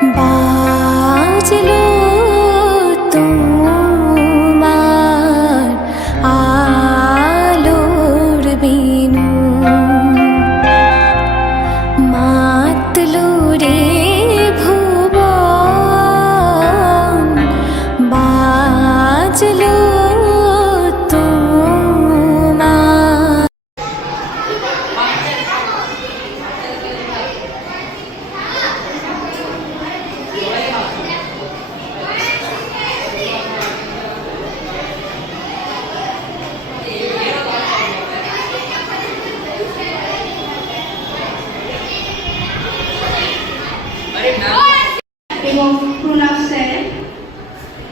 বাজলো তোমার আলোর বিনু, মাতলো রে ভুবন, বাজলো তোমার। এবং প্রণব স্যার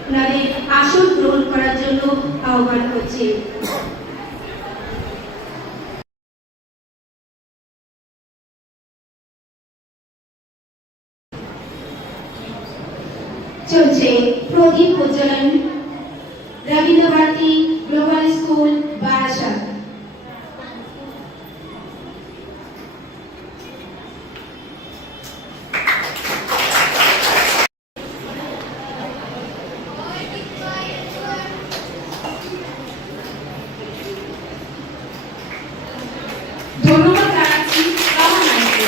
ওনাদের আসন গ্রহণ করার জন্য আহ্বান করছি। চলছে প্রদীপ প্রজ্বলন, রবীন্দ্রভারতী গ্লোবাল স্কুল বারাসাত। ধন্যবাদ জানাচ্ছি রামা নাইকে।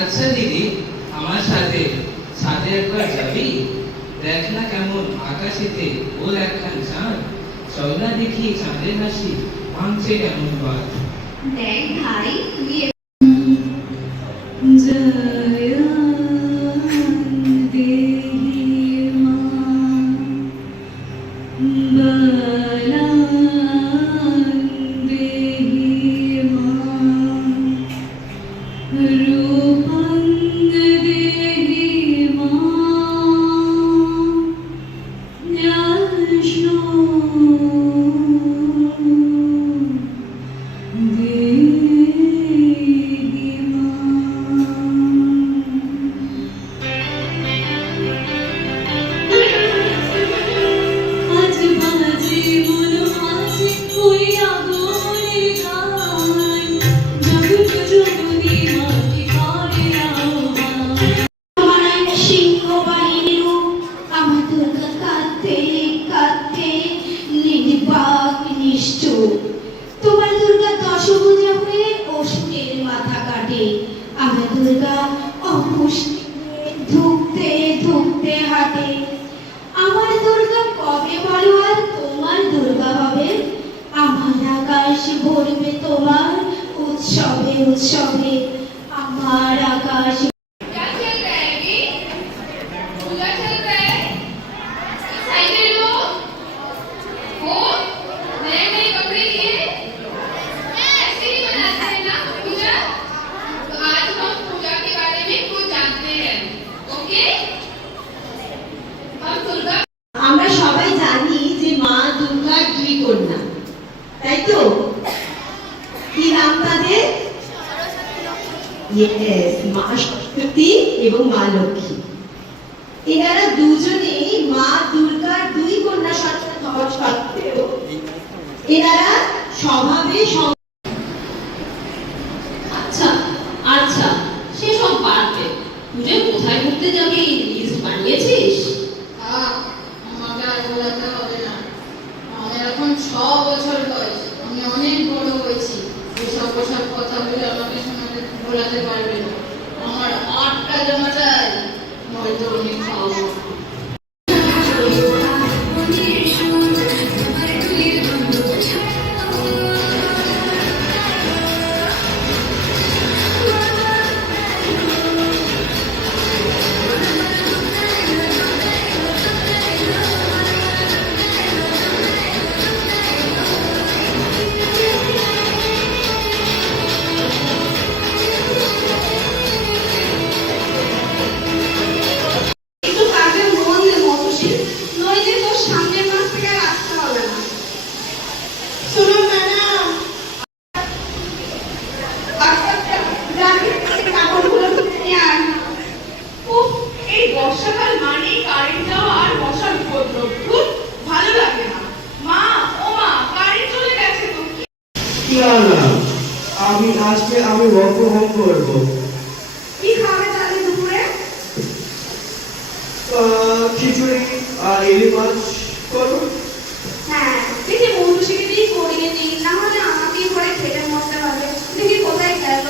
আচ্ছা দিদি, আমার সাথে সাথে একবার যাবি? দেখ না কেমন আকাশেতে ওর একখান চাঁদ, চওড়া দেখি চাঁদের হাসি ভাঙছে কেমন বাদ। দেখ ভাই, তুই তোমার দুর্গা দশভুজা হয়ে অসুরের মাথা কাটে। আমার দুর্গা অপুষ্টি ধুকতে ধুকতে হাঁটে। আমার দুর্গা কবে বলো আর তোমার দুর্গা হবে? আমার আকাশ ভরবে তোমার উৎসবে উৎসবে। আমার আকাশ আমরা সবাই জানি যে মা দুর্গার দুই কন্যা, তাই তো? কি নাম তাদের? মা সরস্বতী এবং মা লক্ষ্মী। এনারা দুজনেই মা দুর্গার দুই কন্যা সন্তান হওয়া সত্ত্বেও এনারা স্বভাবে আচ্ছা আচ্ছা, সেসব পারবে। তুই কোথায় ঘুরতে যাবি লিস্ট বানিয়েছিস? আমাকে আর বলাতে হবে না, আমার এখন 6 বছর বয়স, আমি অনেক বড় হয়েছি। এসব কথাগুলো আমাকে শোনাতে বলাতে পারবে না। আমার 8টা জামা চাই, নয়তো আমি খাবো। না, আমি ওয়ার্ক ফ্রম হোম করবো। কি খাবে তাহলে দুপুরে? খিচুড়ি আর ইলিশ মাছ করবো। হ্যাঁ, দেখি মৌলুষিকে দিয়ে করিয়ে নিই, না হলে আমাকেই করে খেটে মরতে হবে। দেখি কোথায় গেল।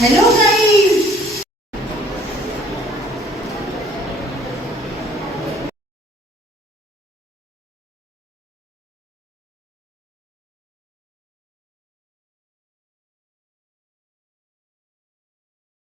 Hello guys,